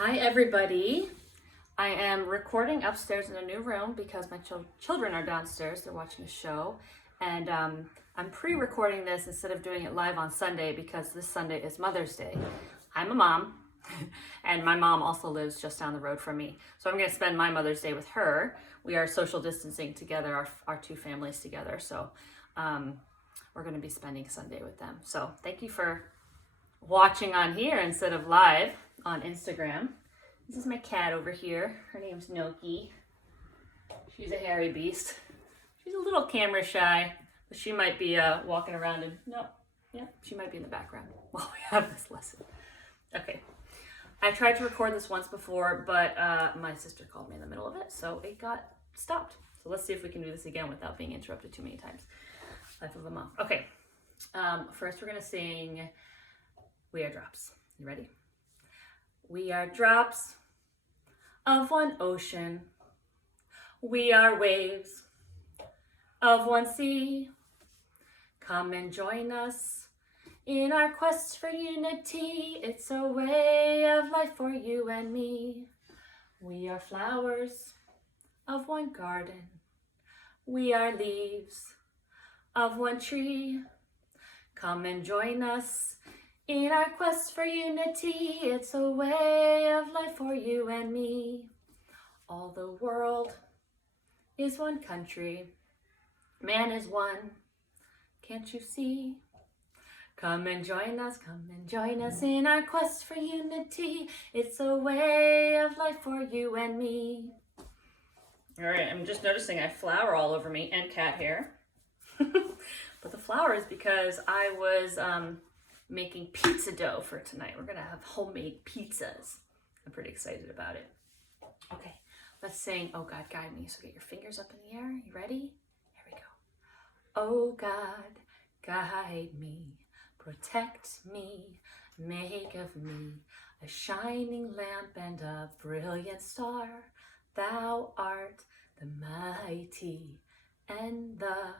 Hi everybody. I am recording upstairs in a new room because my children are downstairs. They're watching a show, and I'm pre-recording this instead of doing it live on Sunday because this Sunday is Mother's Day. I'm a mom and my mom also lives just down the road from me. So I'm going to spend my Mother's Day with her. We are social distancing together, our two families together. So we're going to be spending Sunday with them. So thank you for watching on here instead of live on Instagram. This is my cat over here. Her name's Noki. She's a hairy beast. She's a little camera shy, but she might be walking around and she might be in the background while we have this lesson. Okay. I tried to record this once before, but my sister called me in the middle of it, so it got stopped. So let's see if we can do this again without being interrupted too many times. Life of a mom. Okay. First we're gonna sing We Are Drops. You ready? We are drops of one ocean. We are waves of one sea. Come and join us in our quest for unity. It's a way of life for you and me. We are flowers of one garden. We are leaves of one tree. Come and join us in our quest for unity. It's a way of life for you and me. All the world is one country. Man is one. Can't you see? Come and join us in our quest for unity. It's a way of life for you and me. All right, I'm just noticing I have flour all over me and cat hair. But the flour is because I was making pizza dough for tonight. We're gonna have homemade pizzas. I'm pretty excited about it. Okay, let's sing Oh God, Guide Me. So get your fingers up in the air. You ready? Here we go. Oh God, guide me, protect me, make of me a shining lamp and a brilliant star. Thou art the mighty and the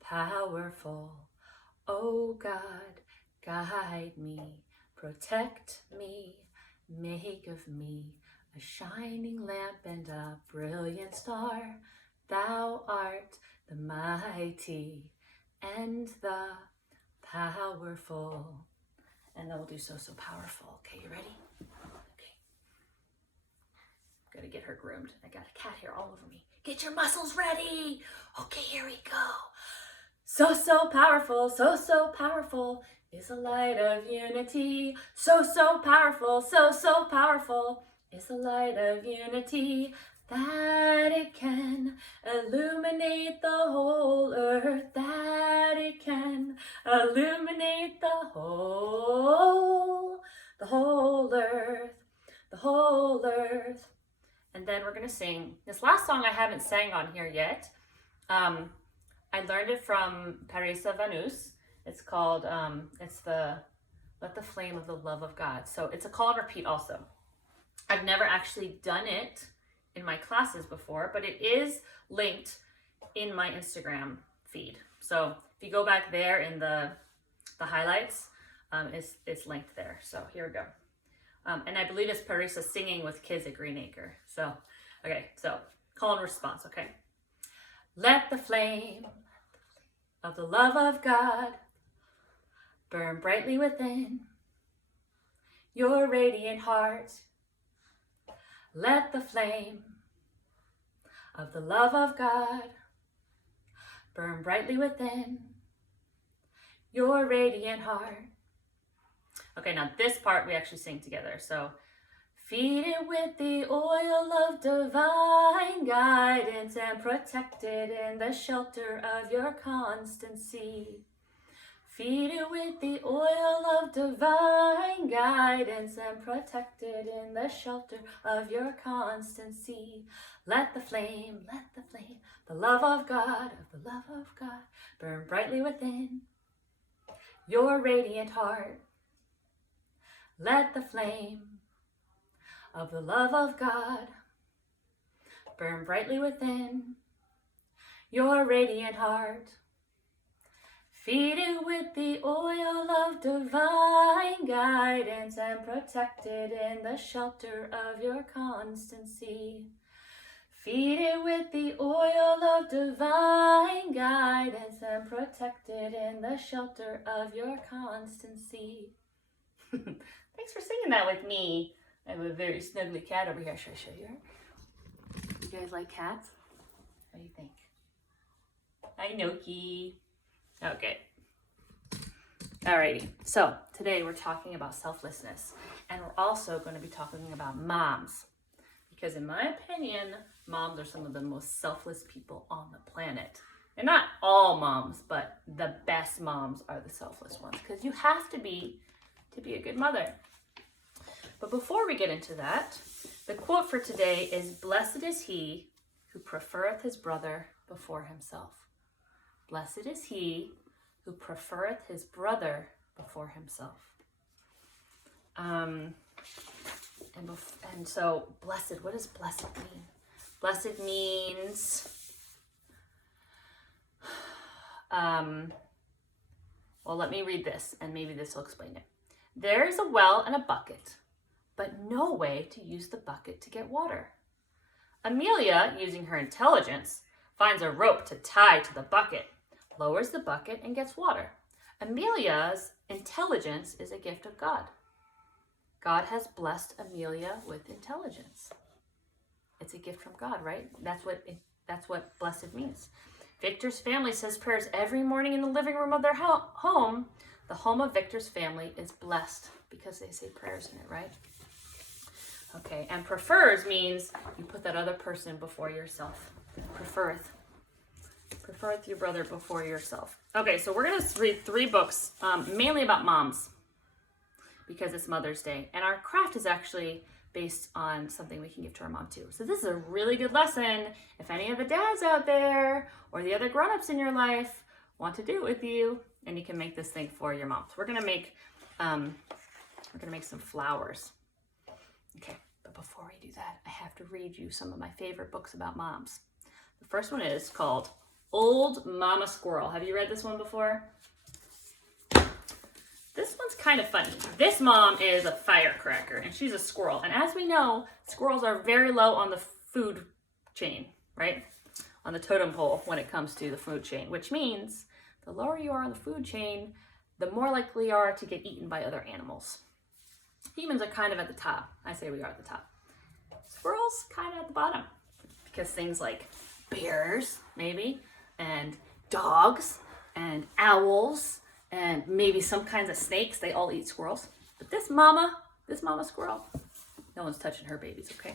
powerful. Oh God, guide me, protect me, make of me a shining lamp and a brilliant star. Thou art the mighty and the powerful. And then we'll do so powerful. Okay, you ready? Okay. Gotta get her groomed. I got a cat hair all over me. Get your muscles ready. Okay, here we go. So powerful, so powerful is the light of unity. So powerful, so powerful is the light of unity, that it can illuminate the whole earth, that it can illuminate the whole earth, the whole earth. And then we're gonna sing this last song I haven't sang on here yet. I learned it from Parisa Vanus. It's called, it's the Let the Flame of the Love of God. So it's a call and repeat also. I've never actually done it in my classes before, but it is linked in my Instagram feed. So if you go back there in the highlights, it's linked there. So here we go. And I believe it's Parisa singing with kids at Greenacre. So, okay, so call and response, okay? Let the flame of the love of God burn brightly within your radiant heart. Let the flame of the love of God burn brightly within your radiant heart. Okay, now this part we actually sing together. So, feed it with the oil of divine guidance and protect it in the shelter of your constancy. Feed it with the oil of divine guidance and protect it in the shelter of your constancy. Let the flame, the love of God, burn brightly within your radiant heart. Let the flame of the love of God burn brightly within your radiant heart. Feed it with the oil of divine guidance and protect it in the shelter of your constancy. Feed it with the oil of divine guidance and protect it in the shelter of your constancy. Thanks for singing that with me. I have a very snuggly cat over here. Should I show you her? You guys like cats? What do you think? Hi, Noki. Okay. Alrighty. So today we're talking about selflessness, and we're also going to be talking about moms. Because in my opinion, moms are some of the most selfless people on the planet. And not all moms, but the best moms are the selfless ones. Because you have to be a good mother. But before we get into that, the quote for today is, "Blessed is he who preferreth his brother before himself." Blessed is he who preferreth his brother before himself. And so blessed, what does blessed mean? Blessed means, well, let me read this and maybe this will explain it. There is a well and a bucket, but no way to use the bucket to get water. Amelia, using her intelligence, finds a rope to tie to the bucket, lowers the bucket, and gets water. Amelia's intelligence is a gift of God. God has blessed Amelia with intelligence. It's a gift from God, right? That's what blessed means. Victor's family says prayers every morning in the living room of their home. The home of Victor's family is blessed because they say prayers in it, right? Okay, and prefers means you put that other person before yourself. Prefereth your brother before yourself. Okay, so we're going to read 3 books, mainly about moms, because it's Mother's Day. And our craft is actually based on something we can give to our mom too. So this is a really good lesson if any of the dads out there or the other grown-ups in your life want to do it with you, and you can make this thing for your mom. So we're going to make some flowers. Okay, but before we do that, I have to read you some of my favorite books about moms. The first one is called Old Momma Squirrel. Have you read this one before? This one's kind of funny. This mom is a firecracker, and she's a squirrel. And as we know, squirrels are very low on the food chain, right? On the totem pole when it comes to the food chain, which means the lower you are on the food chain, the more likely you are to get eaten by other animals. Humans are kind of at the top. I say we are at the top. Squirrels kind of at the bottom, because things like bears, maybe, and dogs, and owls, and maybe some kinds of snakes, they all eat squirrels. But this mama squirrel, no one's touching her babies, okay?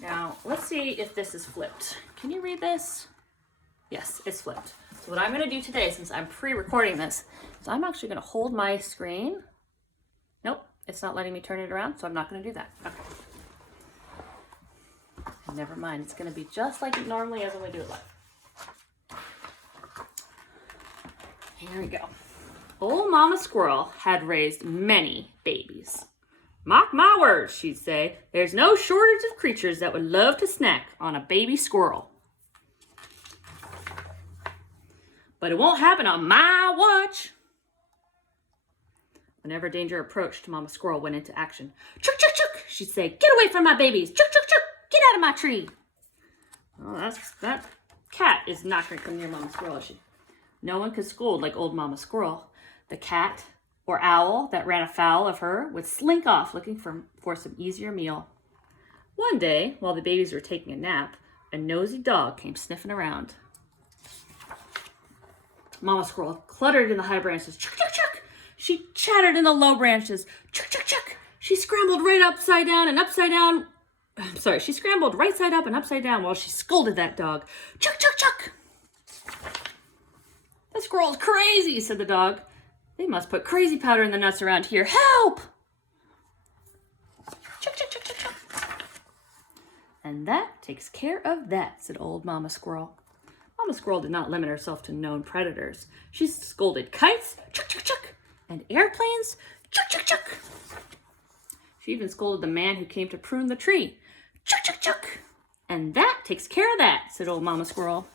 Now, let's see if this is flipped. Can you read this? Yes, it's flipped. So what I'm gonna do today, since I'm pre-recording this, is I'm actually gonna hold my screen. Nope, it's not letting me turn it around, so I'm not gonna do that. Okay. And never mind, it's gonna be just like it normally is when we do it live. Here we go. Old Momma Squirrel had raised many babies. "Mark my words," she'd say, "there's no shortage of creatures that would love to snack on a baby squirrel. But it won't happen on my watch." Whenever danger approached, Momma Squirrel went into action. "Chuck, chuck, chuck," she'd say, "get away from my babies. Chuck, chuck, chuck, get out of my tree." Oh, that cat is not going to come near Momma Squirrel, is she? No one could scold like old Momma Squirrel. The cat or owl that ran afoul of her would slink off looking for some easier meal. One day, while the babies were taking a nap, a nosy dog came sniffing around. Momma Squirrel cluttered in the high branches. Chuck, chuck, chuck. She chattered in the low branches. Chuck, chuck, chuck. She scrambled right upside down and upside down. She scrambled right side up and upside down while she scolded that dog. Chuck, chuck, chuck. "The squirrel's crazy," said the dog. "They must put crazy powder in the nuts around here. Help!" Chuck, chuck, chuck, chuck, chuck. "And that takes care of that," said old Momma Squirrel. Momma Squirrel did not limit herself to known predators. She scolded kites, chuck, chuck, chuck, and airplanes, chuck, chuck, chuck. She even scolded the man who came to prune the tree, chuck, chuck, chuck. "And that takes care of that," said old Momma Squirrel.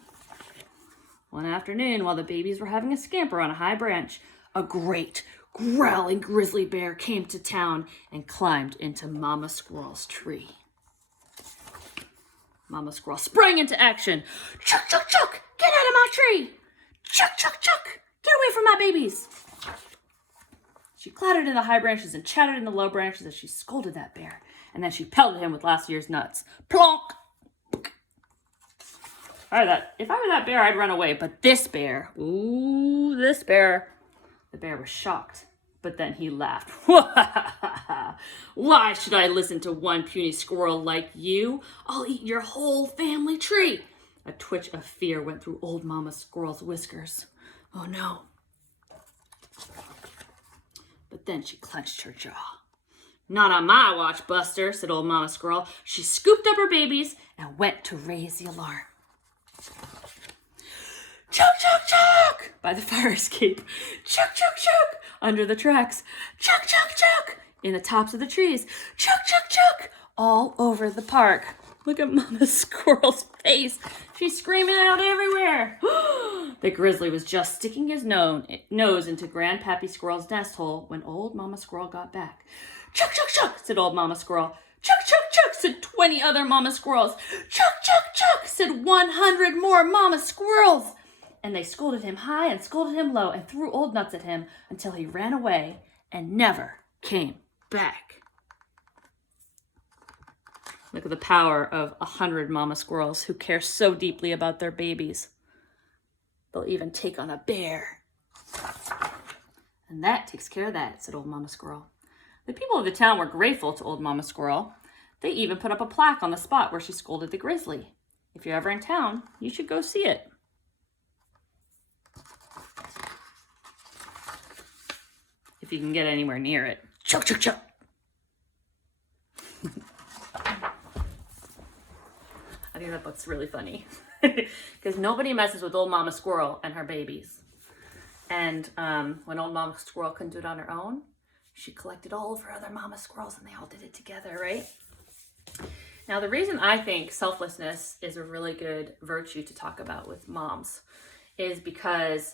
One afternoon, while the babies were having a scamper on a high branch, a great, growling grizzly bear came to town and climbed into Momma Squirrel's tree. Momma Squirrel sprang into action. Chuck, chuck, chuck! Get out of my tree! Chuck, chuck, chuck! Get away from my babies! She clattered in the high branches and chattered in the low branches as she scolded that bear, and then she pelted him with last year's nuts. Plonk! If I were that bear, I'd run away, but this bear, the bear was shocked, but then he laughed. Why should I listen to one puny squirrel like you? I'll eat your whole family tree. A twitch of fear went through old Momma Squirrel's whiskers. Oh no. But then she clenched her jaw. Not on my watch, Buster, said old Momma Squirrel. She scooped up her babies and went to raise the alarm. Chuck, chuck, chuck! By the fire escape. Chuck, chuck, chuck! Under the tracks. Chuck, chuck, chuck! In the tops of the trees. Chuck, chuck, chuck! All over the park. Look at Momma Squirrel's face. She's screaming out everywhere. The grizzly was just sticking his nose into Grandpappy Squirrel's nest hole when old Momma Squirrel got back. Chuck, chuck, chuck, said old Momma Squirrel. Chuck, chuck, chuck, said 20 other Momma Squirrels. Chuck, chuck, chuck, said 100 more Momma Squirrels. And they scolded him high and scolded him low and threw old nuts at him until he ran away and never came back. Look at the power of 100 Momma Squirrels who care so deeply about their babies. They'll even take on a bear. And that takes care of that, said old Momma Squirrel. The people of the town were grateful to old Momma Squirrel. They even put up a plaque on the spot where she scolded the grizzly. If you're ever in town, you should go see it. If you can get anywhere near it. Chuck, chuck, chuck. I think that book's really funny because nobody messes with old Momma Squirrel and her babies. And when old Momma Squirrel couldn't do it on her own, she collected all of her other Momma Squirrels and they all did it together, right? Now, the reason I think selflessness is a really good virtue to talk about with moms is because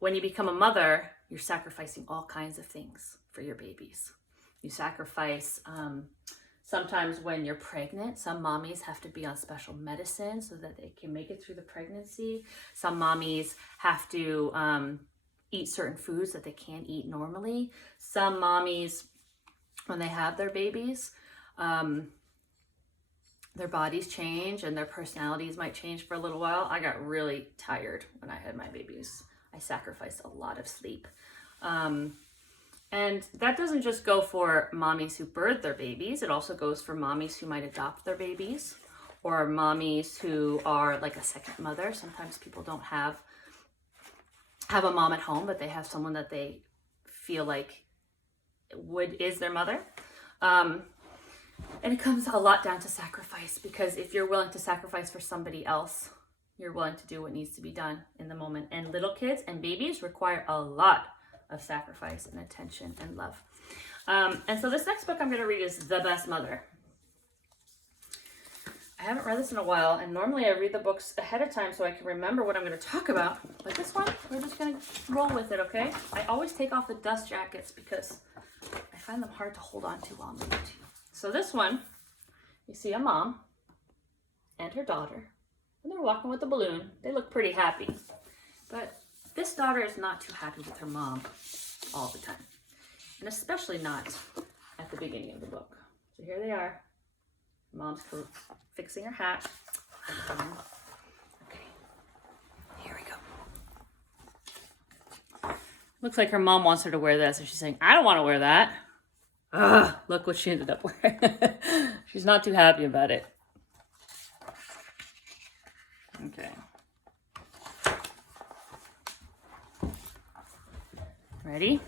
when you become a mother, you're sacrificing all kinds of things for your babies. You sacrifice, sometimes when you're pregnant, some mommies have to be on special medicine so that they can make it through the pregnancy. Some mommies have to eat certain foods that they can't eat normally. Some mommies, when they have their babies, their bodies change and their personalities might change for a little while. I got really tired when I had my babies. I sacrificed a lot of sleep. And that doesn't just go for mommies who birth their babies. It also goes for mommies who might adopt their babies or mommies who are like a second mother. Sometimes people don't have a mom at home, but they have someone that they feel like is their mother. And it comes a lot down to sacrifice, because if you're willing to sacrifice for somebody else, you're willing to do what needs to be done in the moment. And little kids and babies require a lot of sacrifice and attention and love. And so this next book I'm going to read is The Best Mother. I haven't read this in a while, and normally I read the books ahead of time so I can remember what I'm going to talk about. But this one, we're just going to roll with it, okay? I always take off the dust jackets because I find them hard to hold on to while I'm reading to you. So this one, you see a mom and her daughter, and they're walking with a balloon. They look pretty happy. But this daughter is not too happy with her mom all the time, and especially not at the beginning of the book. So here they are. Mom's fixing her hat. Okay, here we go. Looks like her mom wants her to wear this, and she's saying, I don't want to wear that. Ugh, look what she ended up wearing. She's not too happy about it. Okay. Ready?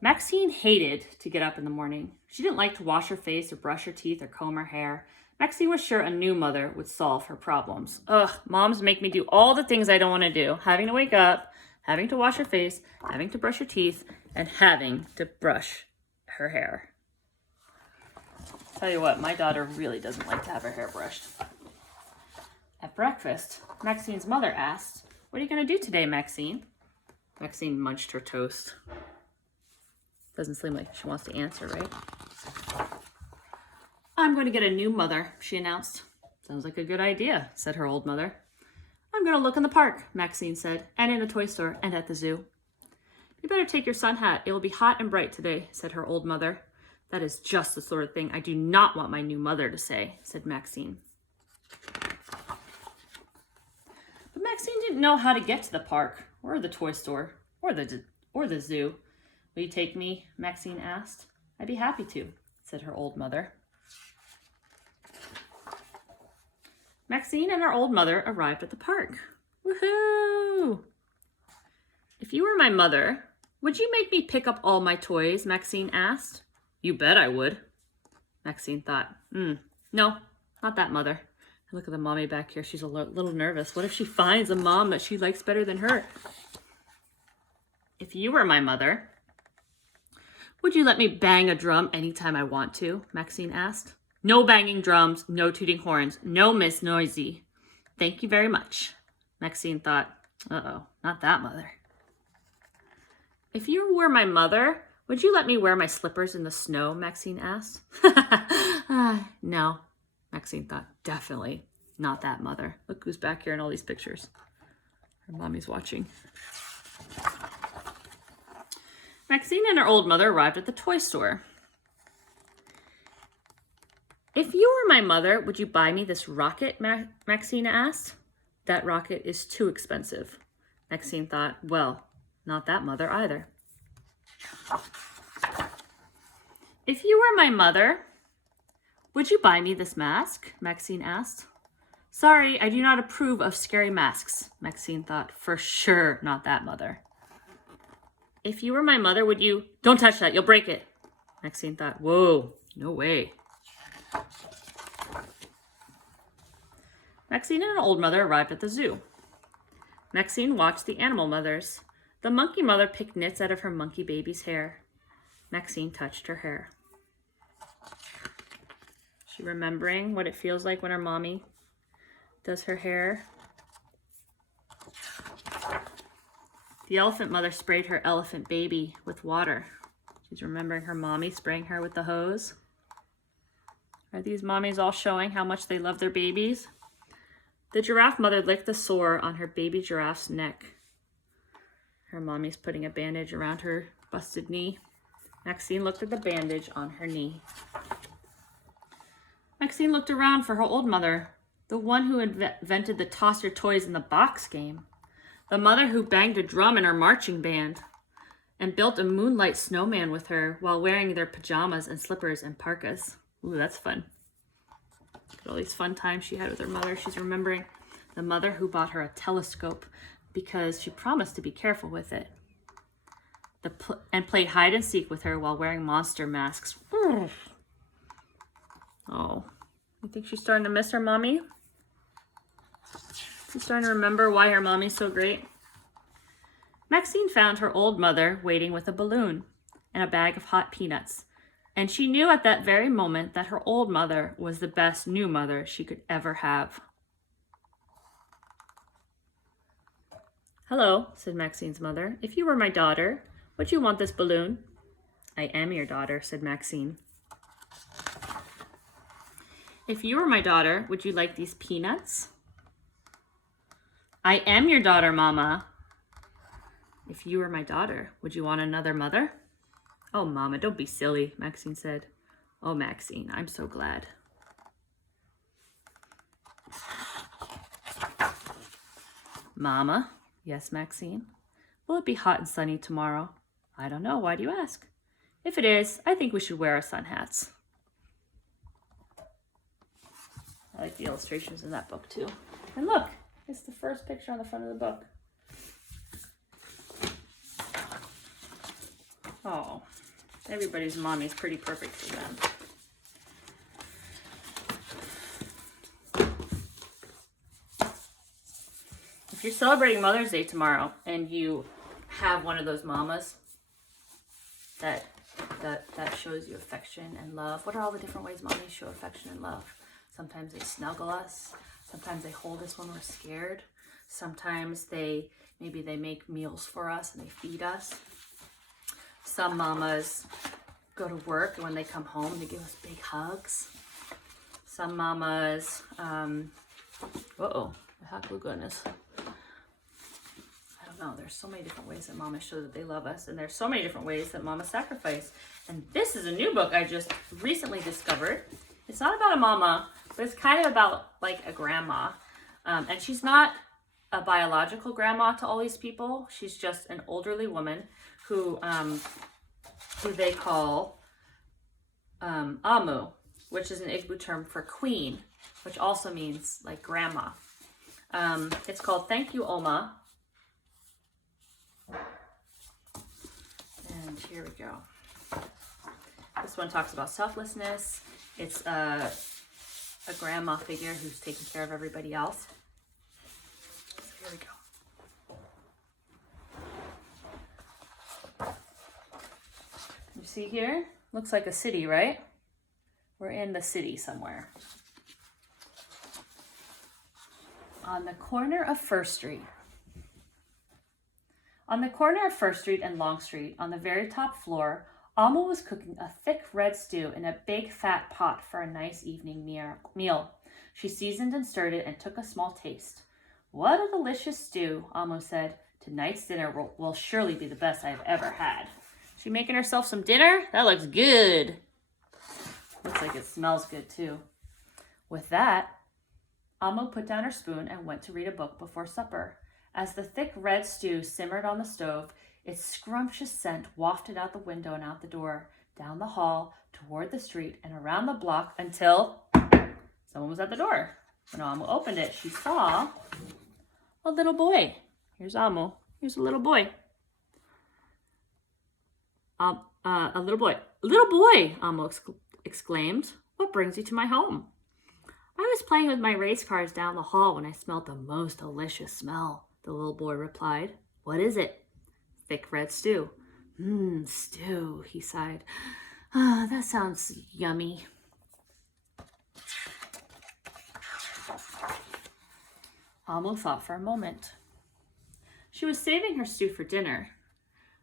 Maxine hated to get up in the morning. She didn't like to wash her face or brush her teeth or comb her hair. Maxine was sure a new mother would solve her problems. Ugh, moms make me do all the things I don't want to do. Having to wake up, having to wash her face, having to brush her teeth, and having to brush her hair. Tell you what, my daughter really doesn't like to have her hair brushed. At breakfast, Maxine's mother asked, "What are you going to do today, Maxine?" Maxine munched her toast. Doesn't seem like she wants to answer, right? "I'm going to get a new mother," she announced. "Sounds like a good idea," said her old mother. "I'm going to look in the park," Maxine said, "and in the toy store and at the zoo." "You better take your sun hat. It will be hot and bright today," said her old mother. "That is just the sort of thing I do not want my new mother to say," said Maxine. But Maxine didn't know how to get to the park or the toy store or the zoo. "Will you take me?" Maxine asked. "I'd be happy to," said her old mother. Maxine and her old mother arrived at the park. Woohoo! "If you were my mother, would you make me pick up all my toys?" Maxine asked. "You bet I would." Maxine thought, no, not that mother. Look at the mommy back here. She's a little nervous. What if she finds a mom that she likes better than her? "If you were my mother, would you let me bang a drum anytime I want to?" Maxine asked. "No banging drums, no tooting horns, no Miss Noisy. Thank you very much." Maxine thought, uh-oh, not that mother. "If you were my mother, would you let me wear my slippers in the snow?" Maxine asked. No, Maxine thought, definitely not that mother. Look who's back here in all these pictures. Her mommy's watching. Maxine and her old mother arrived at the toy store. "If you were my mother, would you buy me this rocket?" Maxine asked. "That rocket is too expensive." Maxine thought, well, not that mother either. "If you were my mother, would you buy me this mask?" Maxine asked. "Sorry, I do not approve of scary masks." Maxine thought, for sure not that mother. "If you were my mother, would you..." "Don't touch that, you'll break it." Maxine thought, whoa, no way. Maxine and her old mother arrived at the zoo. Maxine watched the animal mothers. The monkey mother picked knits out of her monkey baby's hair. Maxine touched her hair. She remembering what it feels like when her mommy does her hair. The elephant mother sprayed her elephant baby with water. She's remembering her mommy spraying her with the hose. Are these mommies all showing how much they love their babies? The giraffe mother licked the sore on her baby giraffe's neck. Her mommy's putting a bandage around her busted knee. Maxine looked at the bandage on her knee. Maxine looked around for her old mother, the one who invented the toss your toys in the box game, the mother who banged a drum in her marching band and built a moonlight snowman with her while wearing their pajamas and slippers and parkas. Ooh, that's fun. Look at all these fun times she had with her mother. She's remembering the mother who bought her a telescope because she promised to be careful with it. And played hide and seek with her while wearing monster masks. Oh, you think she's starting to miss her mommy? She's starting to remember why her mommy's so great. Maxine found her old mother waiting with a balloon and a bag of hot peanuts. And she knew at that very moment that her old mother was the best new mother she could ever have. "Hello," said Maxine's mother. "If you were my daughter, would you want this balloon?" "I am your daughter," said Maxine. "If you were my daughter, would you like these peanuts?" "I am your daughter, Mama." "If you were my daughter, would you want another mother?" "Oh, Mama, don't be silly," Maxine said. "Oh, Maxine, I'm so glad." "Mama?" "Yes, Maxine." "Will it be hot and sunny tomorrow?" "I don't know. Why do you ask?" "If it is, I think we should wear our sun hats." I like the illustrations in that book too. And look, it's the first picture on the front of the book. Oh, everybody's mommy's pretty perfect for them. If you're celebrating Mother's Day tomorrow and you have one of those mamas that shows you affection and love, what are all the different ways mommies show affection and love? Sometimes they snuggle us. Sometimes they hold us when we're scared. Sometimes maybe they make meals for us and they feed us. Some mamas go to work, and when they come home, they give us big hugs. Some mamas, my hot glue goodness. I don't know, there's so many different ways that mamas show that they love us, and there's so many different ways that mamas sacrifice. And this is a new book I just recently discovered. It's not about a mama, but it's kind of about like a grandma. And she's not a biological grandma to all these people. She's just an elderly woman who they call Amu, which is an Igbo term for queen, which also means like grandma. It's called Thank You, Oma. And here we go. This one talks about selflessness. It's a grandma figure who's taking care of everybody else. So here we go. You see here? Looks like a city, right? We're in the city somewhere. On the corner of First Street. On the corner of First Street and Long Street, on the very top floor, Alma was cooking a thick red stew in a big fat pot for a nice evening meal. She seasoned and stirred it and took a small taste. What a delicious stew, Alma said. Tonight's dinner will surely be the best I have ever had. She making herself some dinner? That looks good. Looks like it smells good too. With that, Alma put down her spoon and went to read a book before supper. As the thick red stew simmered on the stove, its scrumptious scent wafted out the window and out the door, down the hall, toward the street, and around the block until someone was at the door. When Alma opened it, she saw a little boy. Here's Alma. Here's a little boy. A little boy. Little boy, Alma exclaimed. What brings you to my home? I was playing with my race cars down the hall when I smelled the most delicious smell, the little boy replied. What is it? Thick red stew. Stew, he sighed. That sounds yummy. Alma thought for a moment. She was saving her stew for dinner,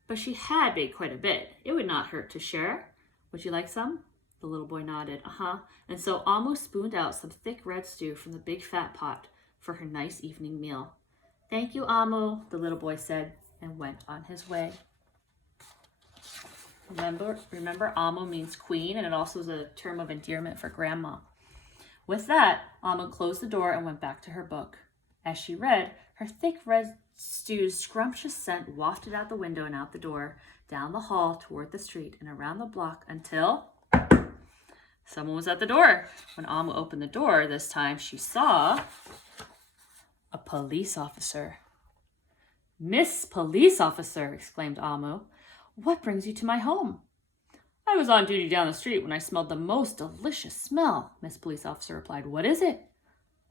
but she had made quite a bit. It would not hurt to share. Would you like some? The little boy nodded. And so Alma spooned out some thick red stew from the big fat pot for her nice evening meal. Thank you, Alma, the little boy said, and went on his way. Remember, Alma means queen, and it also is a term of endearment for grandma. With that, Alma closed the door and went back to her book. As she read, her thick red stew's scrumptious scent wafted out the window and out the door, down the hall toward the street, and around the block until someone was at the door. When Alma opened the door this time, she saw a police officer. Miss Police Officer, exclaimed Alma, what brings you to my home? I was on duty down the street when I smelled the most delicious smell, Miss Police Officer replied. What is it?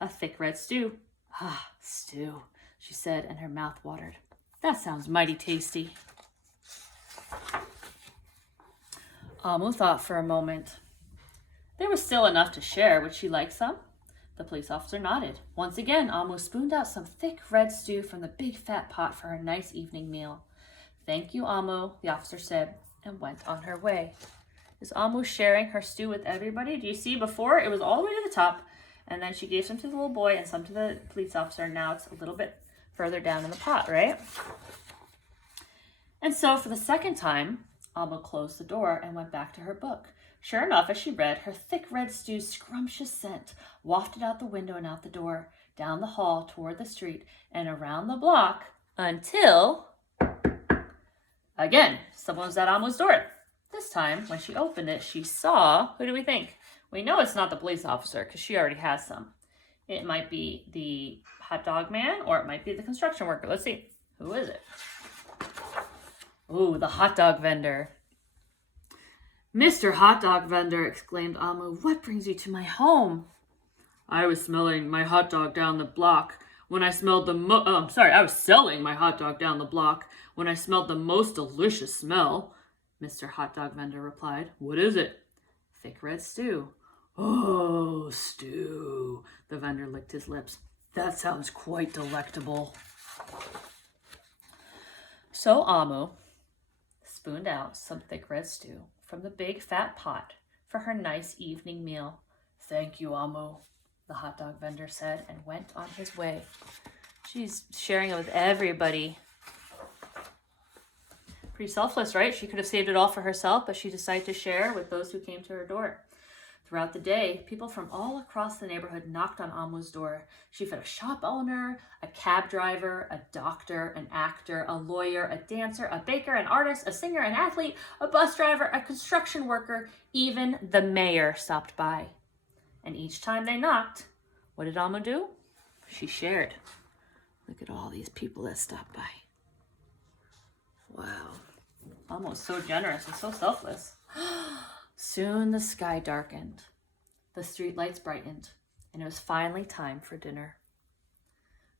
A thick red stew. Stew, she said, and her mouth watered. That sounds mighty tasty. Alma thought for a moment. There was still enough to share. Would she like some? The police officer nodded. Once again, Alma spooned out some thick red stew from the big fat pot for her nice evening meal. Thank you, Alma, the officer said, and went on her way. Is Alma sharing her stew with everybody? Do you see before it was all the way to the top, and then she gave some to the little boy and some to the police officer. Now it's a little bit further down in the pot, right? And so for the second time, Alma closed the door and went back to her book. Sure enough, as she read, her thick red stew's scrumptious scent wafted out the window and out the door, down the hall toward the street, and around the block until, again, someone was at Alma's door. This time, when she opened it, she saw, who do we think? We know it's not the police officer because she already has some. It might be the hot dog man or it might be the construction worker. Let's see. Who is it? Ooh, the hot dog vendor. Mr. Hot Dog Vendor, exclaimed Alma, what brings you to my home? I was smelling my hot dog down the block when I smelled the I was selling my hot dog down the block when I smelled the most delicious smell, Mr. Hot Dog Vendor replied. What is it? Thick red stew. Oh, stew. The vendor licked his lips. That sounds quite delectable. So Amu spooned out some thick red stew from the big fat pot for her nice evening meal. Thank you, Amu, the hot dog vendor said, and went on his way. She's sharing it with everybody. Pretty selfless, right? She could have saved it all for herself, but she decided to share with those who came to her door. Throughout the day, people from all across the neighborhood knocked on Amu's door. She fed a shop owner, a cab driver, a doctor, an actor, a lawyer, a dancer, a baker, an artist, a singer, an athlete, a bus driver, a construction worker, even the mayor stopped by. And each time they knocked, what did Amu do? She shared. Look at all these people that stopped by. Wow. Almost so generous and so selfless. Soon the sky darkened, the streetlights brightened, and it was finally time for dinner.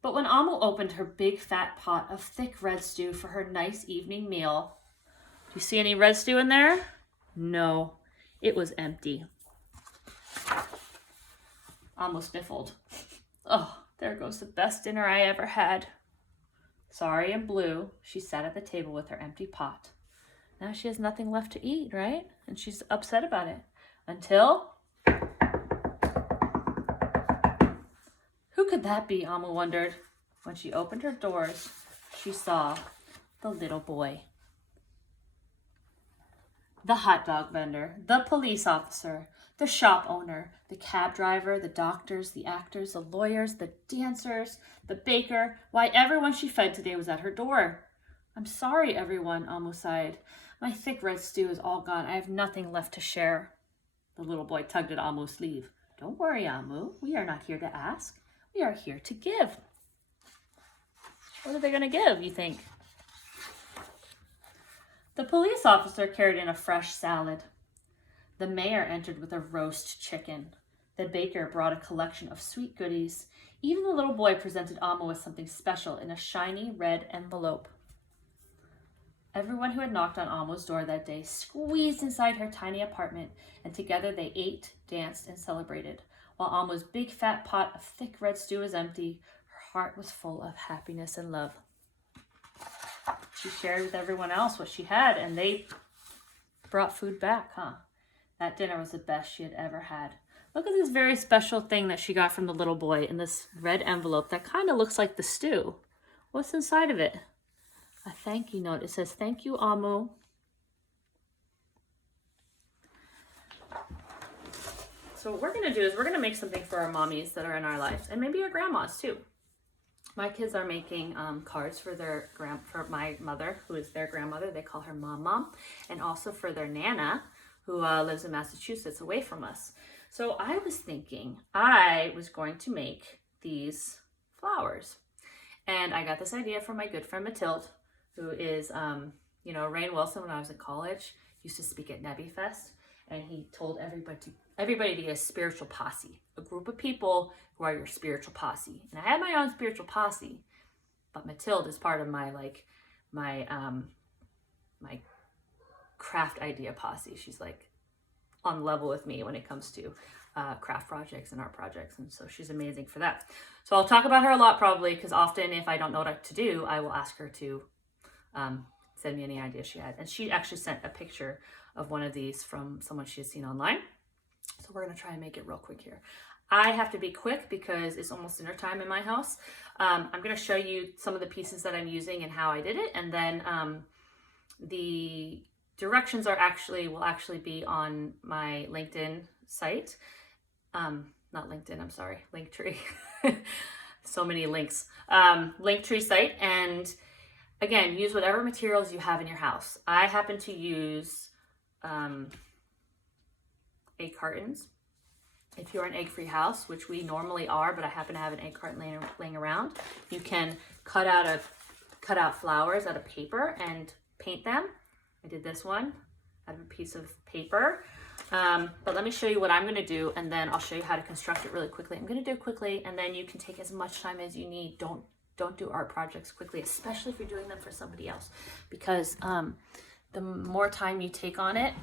But when Amu opened her big fat pot of thick red stew for her nice evening meal, do you see any red stew in there? No, it was empty. Amu sniffled. Oh, there goes the best dinner I ever had. Sorry and blue, she sat at the table with her empty pot. Now she has nothing left to eat, right? And she's upset about it. Until... who could that be, Amu wondered. When she opened her doors, she saw the little boy. The hot dog vendor, the police officer, the shop owner, the cab driver, the doctors, the actors, the lawyers, the dancers, the baker. Why, everyone she fed today was at her door. I'm sorry, everyone, Amu sighed. My thick red stew is all gone. I have nothing left to share. The little boy tugged at Amu's sleeve. Don't worry, Amu. We are not here to ask. We are here to give. What are they going to give, you think? The police officer carried in a fresh salad. The mayor entered with a roast chicken. The baker brought a collection of sweet goodies. Even the little boy presented Amu with something special in a shiny red envelope. Everyone who had knocked on Amu's door that day squeezed inside her tiny apartment, and together they ate, danced, and celebrated. While Amu's big fat pot of thick red stew was empty, her heart was full of happiness and love. She shared with everyone else what she had, and they brought food back, huh? That dinner was the best she had ever had. Look at this very special thing that she got from the little boy in this red envelope that kind of looks like the stew. What's inside of it? A thank you note. It says, thank you, Amu. So what we're going to do is we're going to make something for our mommies that are in our lives, and maybe our grandmas too. My kids are making cards for for my mother, who is their grandmother. They call her Mom, and also for their Nana, who lives in Massachusetts away from us. So I was thinking I was going to make these flowers. And I got this idea from my good friend Matilde, who is, Rainn Wilson, when I was in college, used to speak at Nebby Fest. And he told everybody to get a spiritual posse, a group of people who are your spiritual posse. And I had my own spiritual posse, but Matilde is part of my craft idea posse. She's like on level with me when it comes to craft projects and art projects, and so she's amazing for that. So I'll talk about her a lot probably, because often if I don't know what to do, I will ask her to send me any ideas she had. And she actually sent a picture of one of these from someone she had seen online. So we're going to try and make it real quick here. I have to be quick because it's almost dinner time in my house. I'm going to show you some of the pieces that I'm using and how I did it, and then the directions will actually be on my LinkedIn site. Not LinkedIn, I'm sorry, Linktree. So many links. Linktree site, and again, use whatever materials you have in your house. I happen to use egg cartons. If you're an egg-free house, which we normally are, but I happen to have an egg carton laying around, you can cut out flowers out of paper and paint them. I did this one out of a piece of paper. But let me show you what I'm going to do, and then I'll show you how to construct it really quickly. I'm going to do it quickly, and then you can take as much time as you need. Don't do art projects quickly, especially if you're doing them for somebody else, because the more time you take on it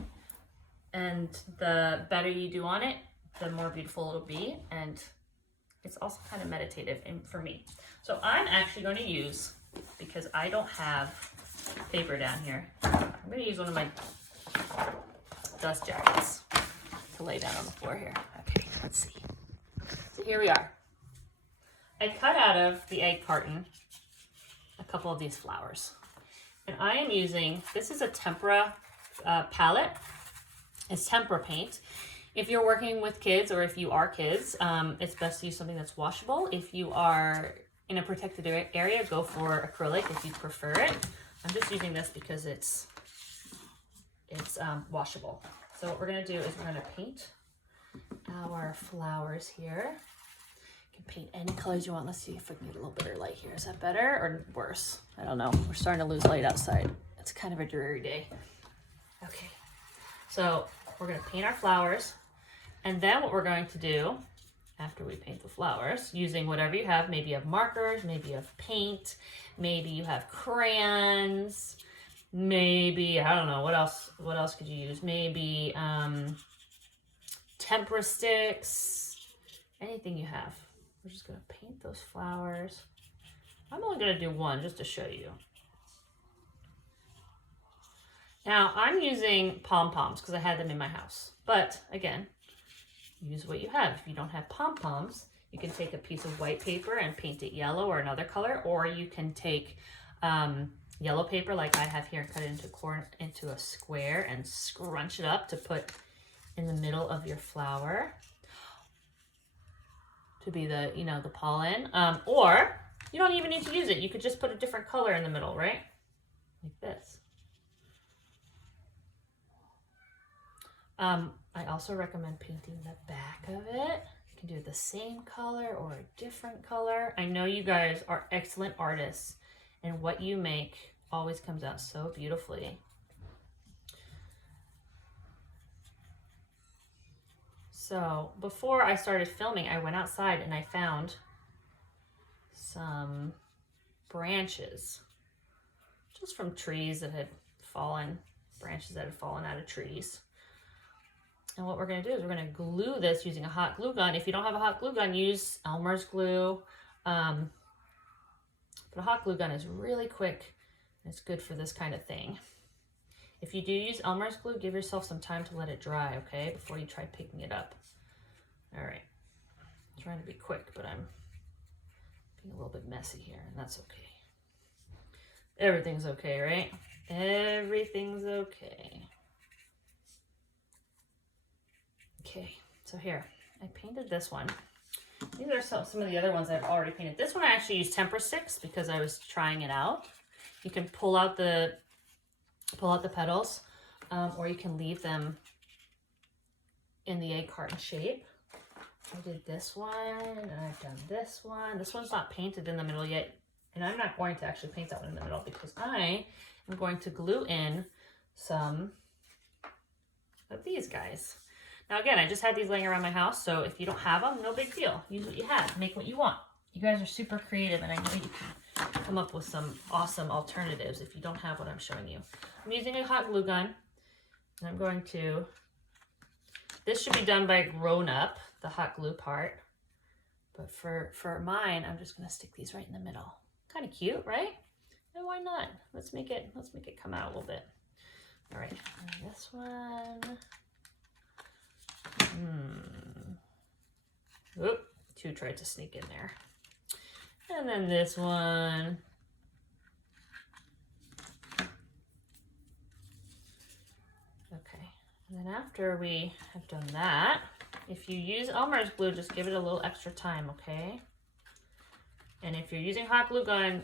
and the better you do on it, the more beautiful it'll be, and it's also kind of meditative for me. So I'm actually going to use, because I don't have paper down here, I'm going to use one of my dust jackets to lay down on the floor here. Okay, let's see. So here we are. I cut out of the egg carton a couple of these flowers. And I am using, this is a tempera palette. It's tempera paint. If you're working with kids, or if you are kids, it's best to use something that's washable. If you are in a protected area, go for acrylic if you prefer it. I'm just using this because it's washable. So what we're gonna do is we're gonna paint our flowers here. You can paint any colors you want. Let's see if we can get a little bit of light here. Is that better or worse? I don't know. We're starting to lose light outside. It's kind of a dreary day. Okay, so we're gonna paint our flowers. And then what we're going to do after we paint the flowers, using whatever you have, maybe you have markers, maybe you have paint, maybe you have crayons, maybe, I don't know, what else could you use? Maybe tempera sticks, anything you have. We're just gonna paint those flowers. I'm only gonna do one just to show you. Now I'm using pom-poms because I had them in my house, but again, use what you have. If you don't have pom-poms, you can take a piece of white paper and paint it yellow or another color, or you can take yellow paper like I have here and cut it into a square and scrunch it up to put in the middle of your flower to be the, you know, the pollen. Or you don't even need to use it. You could just put a different color in the middle, right? Like this. I also recommend painting the back of it. You can do the same color or a different color. I know you guys are excellent artists, and what you make always comes out so beautifully. So before I started filming, I went outside and I found some branches just from trees that had fallen, branches that had fallen out of trees. And what we're going to do is we're going to glue this using a hot glue gun. If you don't have a hot glue gun, use Elmer's glue. But a hot glue gun is really quick. And it's good for this kind of thing. If you do use Elmer's glue, give yourself some time to let it dry, okay? Before you try picking it up. All right. I'm trying to be quick, but I'm being a little bit messy here, and that's okay. Everything's okay, right? Everything's okay. Okay, so here, I painted this one. These are some of the other ones I've already painted. This one I actually used tempera sticks because I was trying it out. You can pull out the petals, or you can leave them in the egg carton shape. I did this one, and I've done this one. This one's not painted in the middle yet, and I'm not going to actually paint that one in the middle because I am going to glue in some of these guys. Now again, I just had these laying around my house, so if you don't have them, no big deal. Use what you have, make what you want. You guys are super creative, and I know you can come up with some awesome alternatives if you don't have what I'm showing you. I'm using a hot glue gun, and I'm going to, this should be done by a grown-up, the hot glue part, but for mine, I'm just gonna stick these right in the middle. Kind of cute, right? And why not? Let's make it come out a little bit. All right, and this one. Oop, two tried to sneak in there. And then this one. Okay, and then after we have done that, if you use Elmer's glue, just give it a little extra time, okay? And if you're using hot glue gun,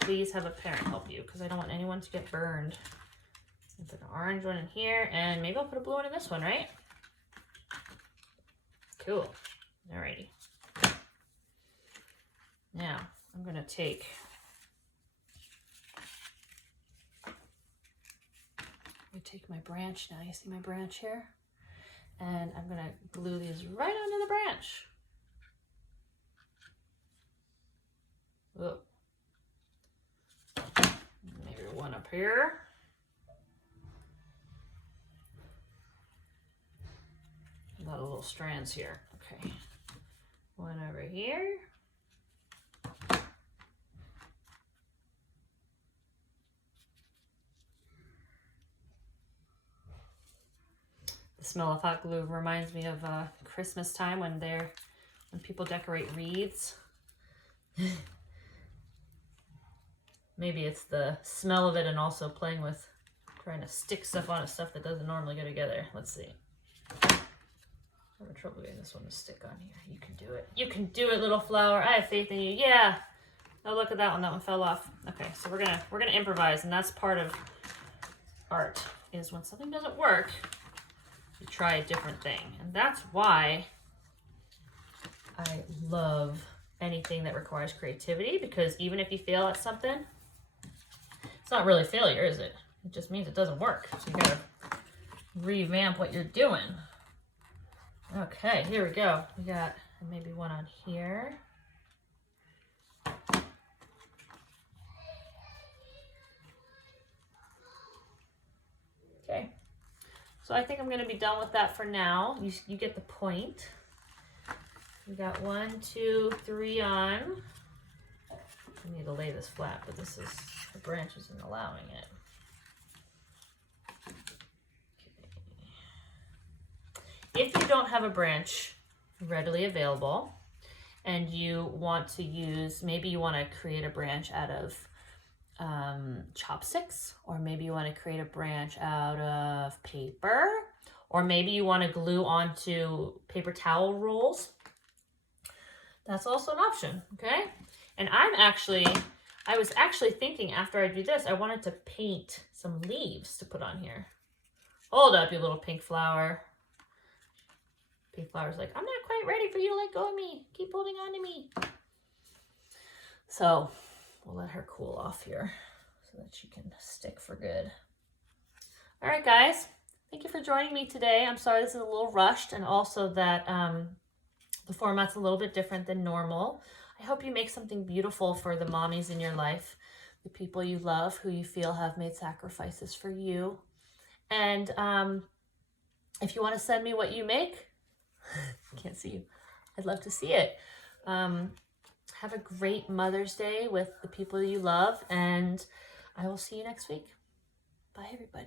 please have a parent help you because I don't want anyone to get burned. I'll put an orange one in here, and maybe I'll put a blue one in this one, right? Cool. Alrighty. Now, I'm going to take my branch now. You see my branch here? And I'm going to glue these right onto the branch. Whoa. Maybe one up here. A lot of little strands here. Okay. One over here. The smell of hot glue reminds me of Christmas time when people decorate wreaths. Maybe it's the smell of it and also playing with trying to stick stuff on it, stuff that doesn't normally go together. Let's see. I'm having trouble getting this one to stick on here. You can do it. You can do it, little flower. I have faith in you. Yeah. Oh, look at that one. That one fell off. Okay, so we're gonna improvise, and that's part of art, is when something doesn't work, you try a different thing. And that's why I love anything that requires creativity, because even if you fail at something, it's not really failure, is it? It just means it doesn't work. So you gotta revamp what you're doing. Okay, here we go. We got maybe one on here. Okay, so I think I'm gonna be done with that for now. You get the point. We got 1, 2, 3 on. I need to lay this flat, but the branch isn't allowing it. Okay. If you don't have a branch readily available and you want to use, maybe you want to create a branch out of chopsticks, or maybe you want to create a branch out of paper, or maybe you want to glue onto paper towel rolls. That's also an option, okay? And I was actually thinking after I do this, I wanted to paint some leaves to put on here. Hold up, you little pink flower. Pink flower's like, I'm not quite ready for you to let go of me. Keep holding on to me. So we'll let her cool off here so that she can stick for good. All right, guys. Thank you for joining me today. I'm sorry this is a little rushed, and also that the format's a little bit different than normal. I hope you make something beautiful for the mommies in your life, the people you love, who you feel have made sacrifices for you. And if you want to send me what you make, can't see you, I'd love to see it. Have a great Mother's Day with the people you love, and I will see you next week. Bye, everybody.